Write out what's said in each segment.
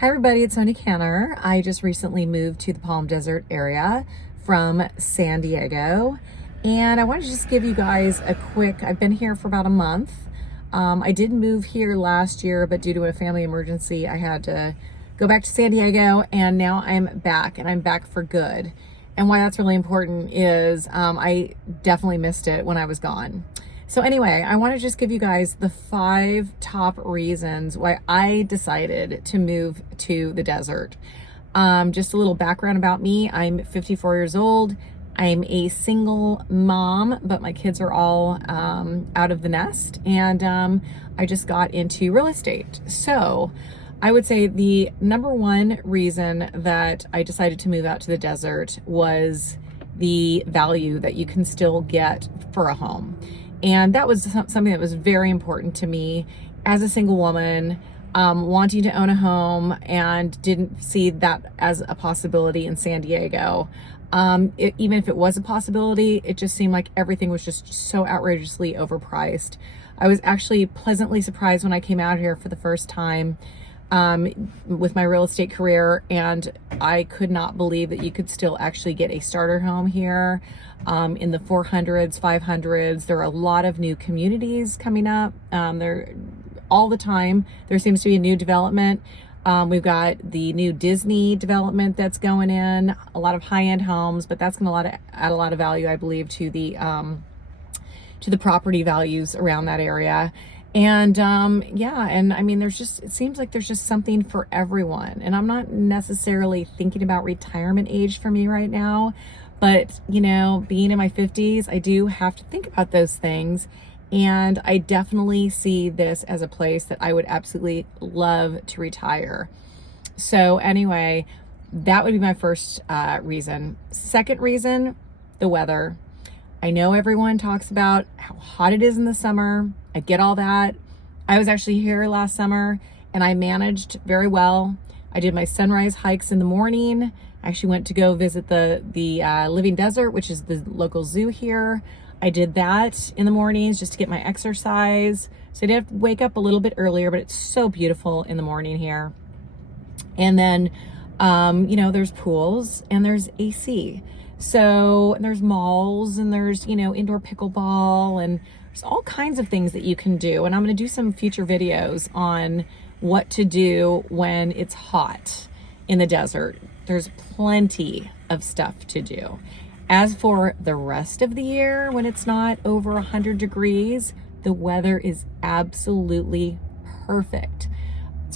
Hi everybody, it's Sonia Canner. I just recently moved to the Palm Desert area from San Diego, and I wanted to just give you guys I've been here for about a month. I did move here last year, but due to a family emergency, I had to go back to San Diego, and now I'm back, and I'm back for good. And why that's really important is I definitely missed it when I was gone. So anyway, I want to just give you guys the 5 top reasons why I decided to move to the desert. Just a little background about me. I'm 54 years old. I'm a single mom, but my kids are all out of the nest, and I just got into real estate. So I would say the number one reason that I decided to move out to the desert was the value that you can still get for a home. And that was something that was very important to me as a single woman, wanting to own a home, and didn't see that as a possibility in San Diego. Even if it was a possibility, it just seemed like everything was just so outrageously overpriced. I was actually pleasantly surprised when I came out here for the first time with my real estate career, and I could not believe that you could still actually get a starter home here in the 400s, 500s. There are a lot of new communities coming up. There all the time. There seems to be a new development. We've got the new Disney development that's going in, a lot of high-end homes, but that's going to add a lot of value, I believe, to the property values around that area. And yeah, and I mean, it seems like there's just something for everyone. And I'm not necessarily thinking about retirement age for me right now, but you know, being in my 50s, I do have to think about those things. And I definitely see this as a place that I would absolutely love to retire. So anyway, that would be my first reason. Second reason, the weather. I know everyone talks about how hot it is in the summer. I get all that. I was actually here last summer and I managed very well. I did my sunrise hikes in the morning. I actually went to go visit the Living Desert, which is the local zoo here. I did that in the mornings just to get my exercise. So I did have to wake up a little bit earlier, but it's so beautiful in the morning here. And then, you know, there's pools and there's AC. So there's malls and there's, you know, indoor pickleball, and there's all kinds of things that you can do. And I'm going to do some future videos on what to do when it's hot in the desert. There's plenty of stuff to do. As for the rest of the year, when it's not over 100 degrees, the weather is absolutely perfect.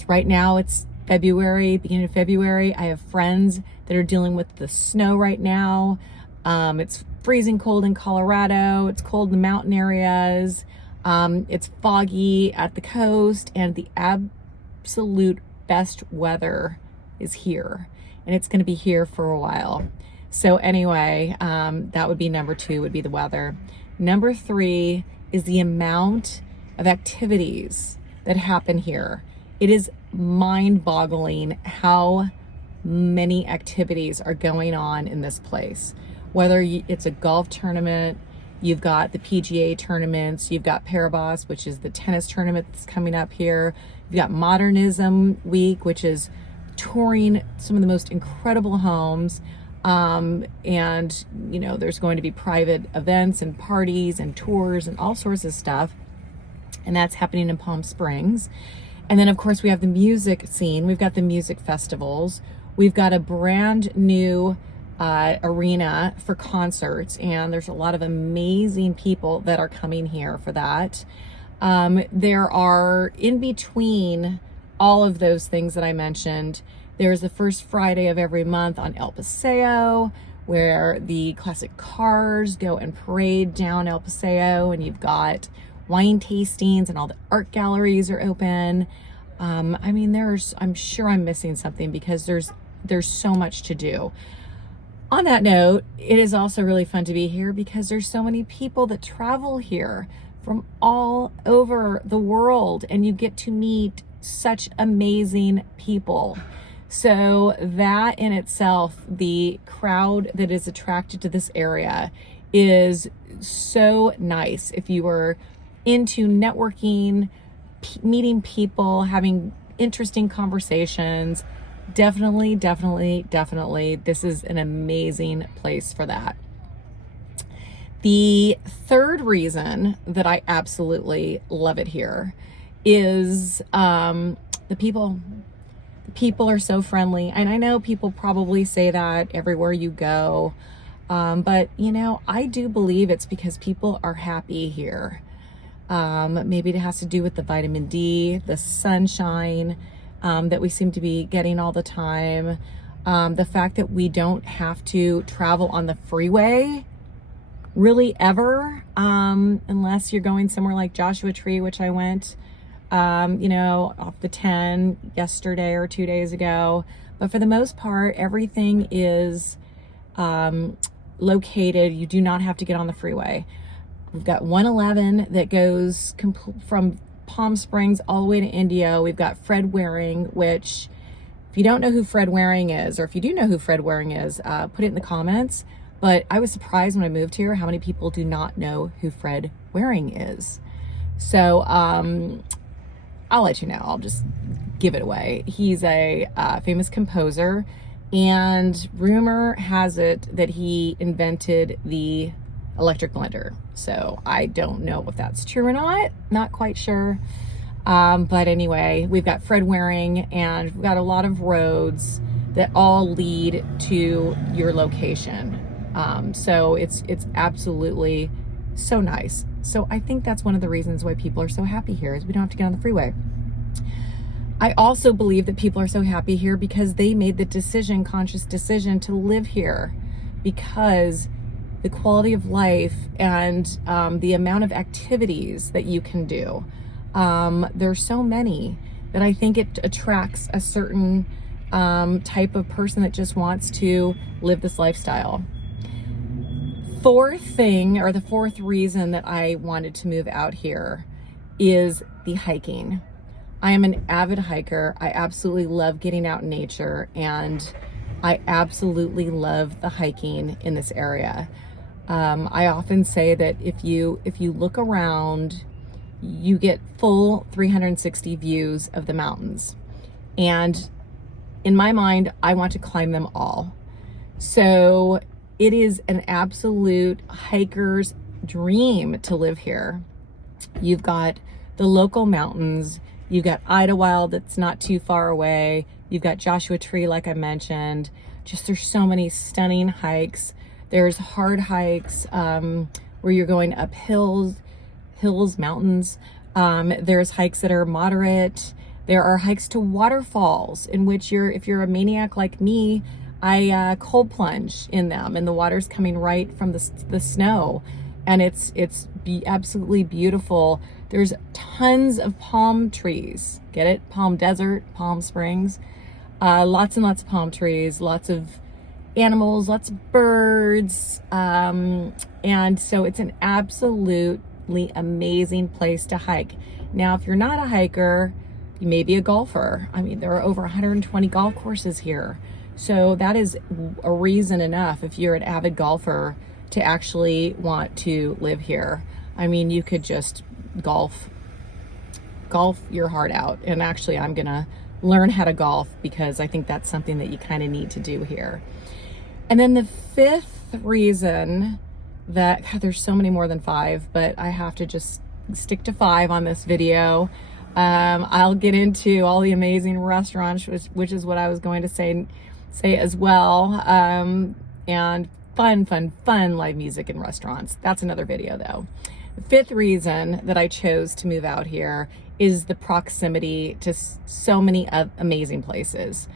Right now it's February, beginning of February. I have friends that are dealing with the snow right now. It's freezing cold in Colorado. It's cold in the mountain areas. It's foggy at the coast, and the absolute best weather is here, and it's going to be here for a while. So anyway, that would be number 2, would be the weather. Number 3 is the amount of activities that happen here. It is mind-boggling how many activities are going on in this place. Whether it's a golf tournament, you've got the PGA tournaments, you've got Parabos, which is the tennis tournament that's coming up here. You've got Modernism Week, which is touring some of the most incredible homes. And you know, there's going to be private events and parties and tours and all sorts of stuff. And that's happening in Palm Springs. And then of course we have the music scene. We've got the music festivals. We've got a brand new arena for concerts, and there's a lot of amazing people that are coming here for that. There are, in between all of those things that I mentioned, there's the first Friday of every month on El Paseo, where the classic cars go and parade down El Paseo, and you've got wine tastings and all the art galleries are open. I mean, I'm sure I'm missing something because there's so much to do. On that note, it is also really fun to be here because there's so many people that travel here from all over the world, and you get to meet such amazing people. So that in itself, the crowd that is attracted to this area is so nice. If you are into networking, meeting people, having interesting conversations. Definitely, definitely, definitely, this is an amazing place for that. The third reason that I absolutely love it here is the people. The people are so friendly. And I know people probably say that everywhere you go. But, you know, I do believe it's because people are happy here. Maybe it has to do with the vitamin D, the sunshine that we seem to be getting all the time. The fact that we don't have to travel on the freeway really ever, unless you're going somewhere like Joshua Tree, which I went, you know, off the 10 yesterday or 2 days ago. But for the most part, everything is located. You do not have to get on the freeway. We've got 111 that goes from Palm Springs all the way to Indio. We've got Fred Waring, which if you don't know who Fred Waring is, or if you do know who Fred Waring is, put it in the comments. But I was surprised when I moved here how many people do not know who Fred Waring is. So I'll let you know. I'll just give it away. He's a famous composer, and rumor has it that he invented the electric blender. So I don't know if that's true or not quite sure. But anyway, we've got Fred Waring, and we've got a lot of roads that all lead to your location. So it's absolutely so nice. So I think that's one of the reasons why people are so happy here, is we don't have to get on the freeway. I also believe that people are so happy here because they made the conscious decision to live here, because the quality of life and the amount of activities that you can do. There's so many that I think it attracts a certain type of person that just wants to live this lifestyle. The fourth reason that I wanted to move out here is the hiking. I am an avid hiker. I absolutely love getting out in nature, and I absolutely love the hiking in this area. I often say that if you look around, you get full 360 views of the mountains. And in my mind, I want to climb them all. So it is an absolute hiker's dream to live here. You've got the local mountains. You've got Idlewild that's not too far away. You've got Joshua Tree, like I mentioned. Just there's so many stunning hikes. There's hard hikes where you're going up hills, mountains. There's hikes that are moderate. There are hikes to waterfalls in which if you're a maniac like me, I cold plunge in them, and the water's coming right from the snow, and it's absolutely beautiful. There's tons of palm trees. Get it? Palm Desert, Palm Springs. Lots and lots of palm trees, lots of animals, lots of birds. And so it's an absolutely amazing place to hike. Now, if you're not a hiker, you may be a golfer. I mean, there are over 120 golf courses here. So that is a reason enough, if you're an avid golfer, to actually want to live here. I mean, you could just golf your heart out. And actually, I'm gonna learn how to golf because I think that's something that you kind of need to do here. And then the fifth reason that, God, there's so many more than 5, but I have to just stick to 5 on this video. I'll get into all the amazing restaurants, which is what I was going to say as well. And fun live music in restaurants. That's another video though. The fifth reason that I chose to move out here is the proximity to so many amazing places.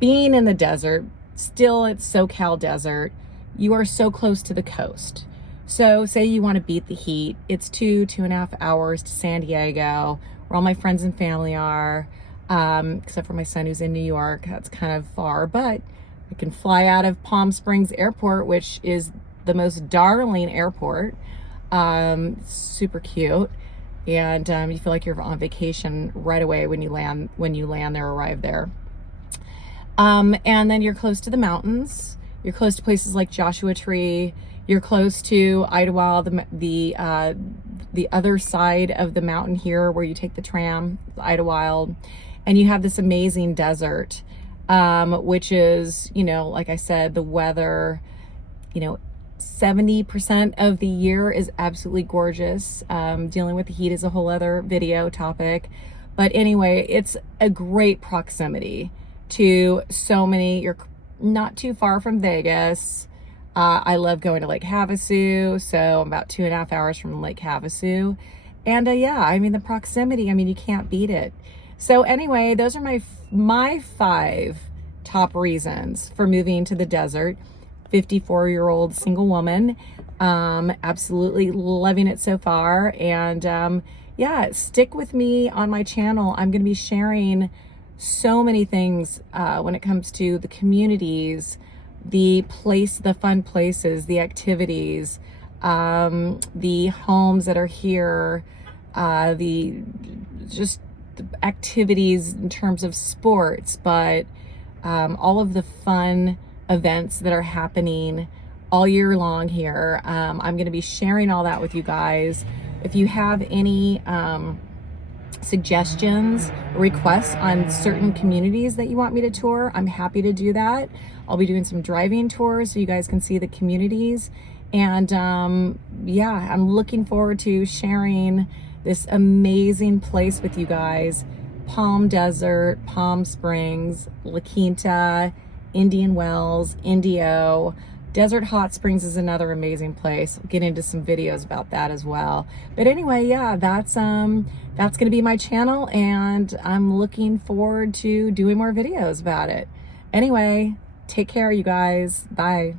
Being in the desert, still it's SoCal desert, you are so close to the coast. So say you want to beat the heat, it's 2.5 hours to San Diego, where all my friends and family are, except for my son who's in New York. That's kind of far, but I can fly out of Palm Springs Airport, which is the most darling airport. Super cute. And you feel like you're on vacation right away when you land there, arrive there. And then you're close to the mountains. You're close to places like Joshua Tree. You're close to Idlewild, the other side of the mountain here where you take the tram, Idlewild. and you have this amazing desert, which is, you know, like I said, the weather, you know, 70% of the year is absolutely gorgeous. Dealing with the heat is a whole other video topic. But anyway, it's a great proximity to so many. You're not too far from Vegas. I love going to Lake Havasu, so I'm about 2.5 hours from Lake Havasu. And yeah, I mean, the proximity, I mean, you can't beat it. So anyway, those are my 5 top reasons for moving to the desert. 54-year-old single woman, absolutely loving it so far. And yeah, stick with me on my channel. I'm going to be sharing so many things when it comes to the communities, the fun places, the activities, the homes that are here, the activities in terms of sports, but all of the fun events that are happening all year long here. I'm going to be sharing all that with you guys. If you have any suggestions, requests on certain communities that you want me to tour, I'm happy to do that. I'll be doing some driving tours so you guys can see the communities. And yeah, I'm looking forward to sharing this amazing place with you guys. Palm Desert, Palm Springs, La Quinta, Indian Wells, Indio. Desert Hot Springs is another amazing place. I'll get into some videos about that as well. But anyway, yeah, that's gonna be my channel, and I'm looking forward to doing more videos about it. Anyway, take care, you guys. Bye.